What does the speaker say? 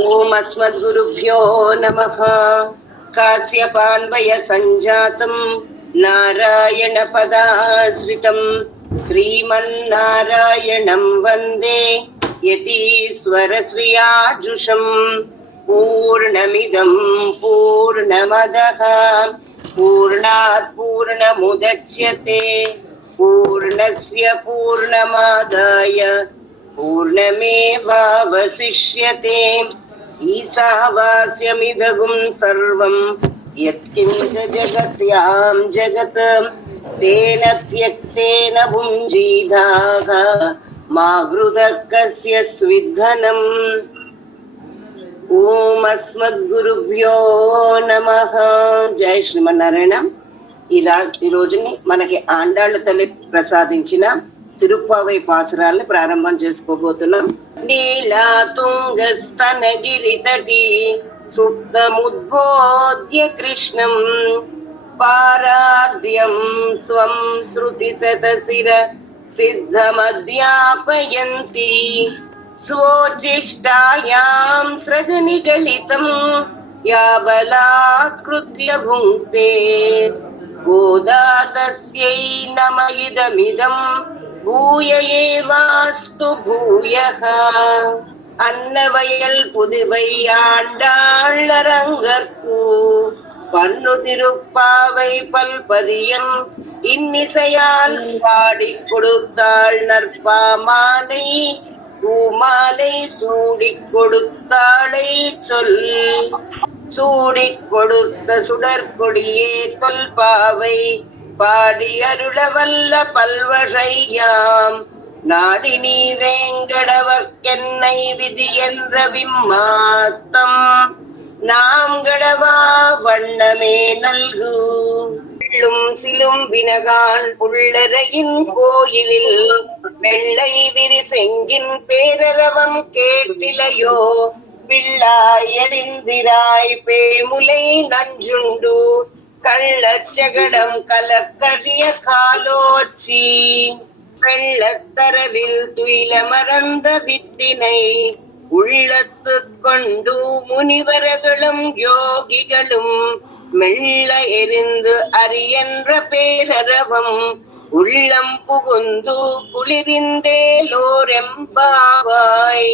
ஓம் அஸ்மத்குருப்யோ நமः. காஸ்யபான்வய சஞ்சாதம் நாராயண பதாஸ்ரிதம் ஸ்ரீமன்னாராயணம் வந்தே யதீஸ்வரஸ்ரீயாஜுஷம். பூர்ணமிதம் பூர்ணமதः பூர்ணாத் பூர்ணமுதச்யதே பூர்ணஸ்ய பூர்ணமாதாய பூர்ணமேவாவசிஷ்யதே. ஈசாவாஸ்யமிதகும் சர்வம் யத்கிஞ்ச ஜகத்யாம் ஜகத் தேன த்யக்தேன புஞ்சீதாக மா க்ருதः கஸ்ய ஸ்வித்தனம். ஓம் அஸ்மத்குருభ్యో நமః. జై శ్రీమన్నారాయణ. ఈ రోజుని మనకి ఆండాళ్ళ తల్లి ప్రసాదించిన తిరుప్పావై పాసురాల్ని ప్రారంభం చేసుకోబోతున్నాం. నీలా తుంగస్తనగిరి తటి సుప్తముద్బోధ్య కృష్ణం పారార్ధ్యం స్వం శృతి శతశిర సిద్ధమధ్యాపయంతి స్వోచిష్టాయాం సృజనిగళితం యాబలాత్కృత్య భుంక్తే గోదా తస్యై నమ ఇదమిదం பூய ஏவாஸ்து பூயக. அன்னவயல் புதுவை ஆண்டாளரங்கற்கு பண்ணு திருப்பாவை பல்பதியம் இன்னிசையால் பாடி கொடுத்தாள் நற்பாமாலை பூமாலை சூடிக் கொடுத்தாளை சொல். சூடிக் கொடுத்த சுடற்கொடியே தொல்பாவை பாடி அருளவல்ல பல்வகையாம் நாடி நீ வேங்கடவர்க்கென்னை விதி என்ற விம்மாத்தம் நாம் கடவா வண்ணமே நல்கு. சிலும் வினகான் புள்ளரையின் கோயிலில் வெள்ளை விரிசெங்கின் பேரரவம் கேட்டிலையோ பிள்ளாய் எரிந்திராய் பேமுலை நஞ்சுண்டு கள்ளச்சகடம் கலக்கழிய காலோச்சி வெள்ளத்தரவில் துயில மறந்த வித்தினை உள்ளத்து கொண்டு முனிவர்களும் யோகிகளும் மெல்ல எரிந்து அரியன்ற பேரரவம் உள்ளம் புகுந்து குளிரிந்தேலோரெம்பாவாய்.